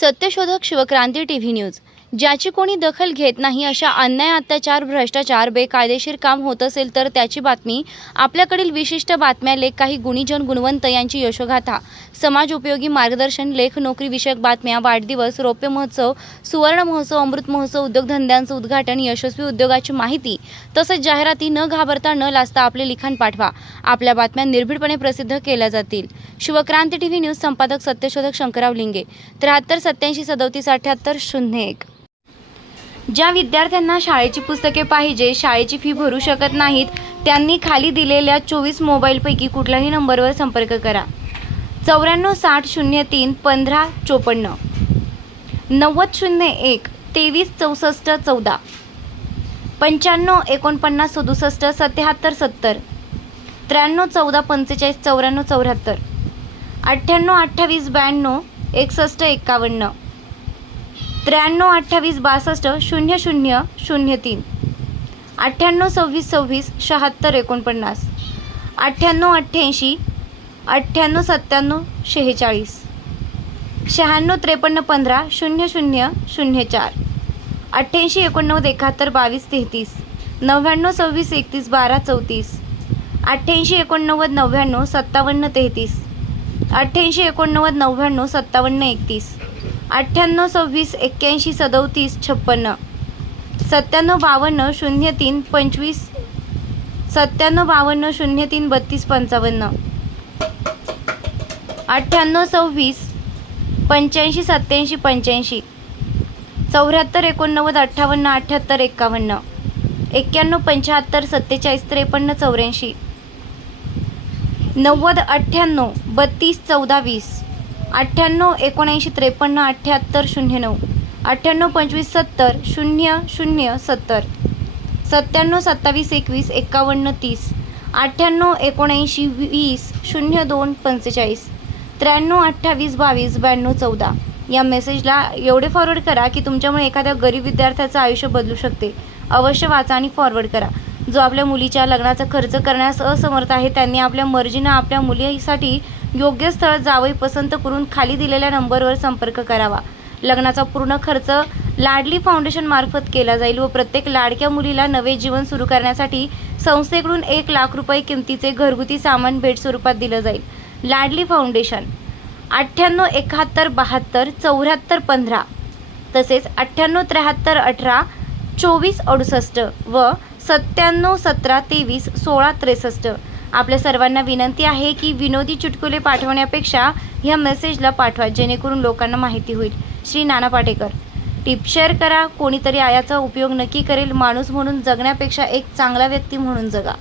सत्यशोधक Shivkranti TV news. ज्याची कोणी दखल घेत नाही अशा अन्याय, अत्याचार, भ्रष्टाचार, बेकायदेशीर काम होत असेल तर त्याची बातमी, आपल्याकडील विशिष्ट बातम्या, लेख, काही गुणीजन गुणवंत यांची यशोगाथा, समाज उपयोगी मार्गदर्शन, लेख, नोकरी विषयक बातम्या, वाढदिवस, रौप्य महोत्सव, सुवर्ण महोत्सव, अमृत महोत्सव, उद्योगधंद्यांचं उद्घाटन, यशस्वी उद्योगाची माहिती तसेच जाहिराती न घाबरता न लाजता आपले लिखाण पाठवा। आपल्या बातम्या निर्भीडपणे प्रसिद्ध केल्या जातील। शिवक्रांती टीव्ही न्यूज संपादक सत्यशोधक शंकरराव लिंगे 73 87 37 78 01। ज्या विद्यार्थ्यांना शाळेची पुस्तके पाहिजे, शाळेची फी भरू शकत नाहीत, त्यांनी खाली दिलेल्या 24 मोबाईलपैकी कुठल्याही नंबरवर संपर्क करा। 94 60 03 15 54, 90 01 23 64 14, 95 49 67 77 70, 93 14 45 94 74, 98 28 92 61 51, 93 28 62 00 03, 98 26 26 76 49, 98 88 98 97 46, 96 53 15 00 04, 88 89 71 22 33, 99 26 31 12 34, 88 89 99 57 33, 88 89 99 57 31, 98 26 81 37 56, 97 52 03 25, 97 52 03 32 55, 98 26 85 87 85, 74 89 58 78 51, 91 75 47 53 84, 90 98 32 14 20, 98 79 53 78 09, 98 25 70 00 70, 97 27 21 51 30, 98 79 20 02 45, 93 28 22 92 14 या मेसेजला एवढे फॉरवर्ड करा की तुमच्यामुळे एखाद्या गरीब विद्यार्थ्याचं आयुष्य बदलू शकते। अवश्य वाचा आणि फॉरवर्ड करा। जो आपल्या मुलीच्या लग्नाचा खर्च करण्यास असमर्थ आहे त्यांनी आपल्या मर्जीनं आपल्या मुलीसाठी योग्य स्थळ जावई पसंत करून खाली दिलेल्या नंबरवर संपर्क करावा। लग्नाचा पूर्ण खर्च लाडली फाउंडेशन मार्फत केला जाईल व प्रत्येक लाडक्या मुलीला नवे जीवन सुरू करण्यासाठी संस्थेकडून 1 लाख रुपये किमतीचे घरगुती सामान भेट स्वरूपात दिलं जाईल। लाडली फाउंडेशन 98 71 72 74 15, तसेच 98 73 18 24 68 व 97 17 23 16 63। आपल्या सर्वांना विनंती आहे की विनोदी चुटकुले पाठवण्यापेक्षा ह्या मेसेजला पाठवा जेणेकरून लोकांना माहिती होईल। श्री नाना पाटेकर। टिप शेअर करा। कोणीतरी याचा उपयोग नक्की करेल। माणूस म्हणून जगण्यापेक्षा एक चांगला व्यक्ती म्हणून जगा।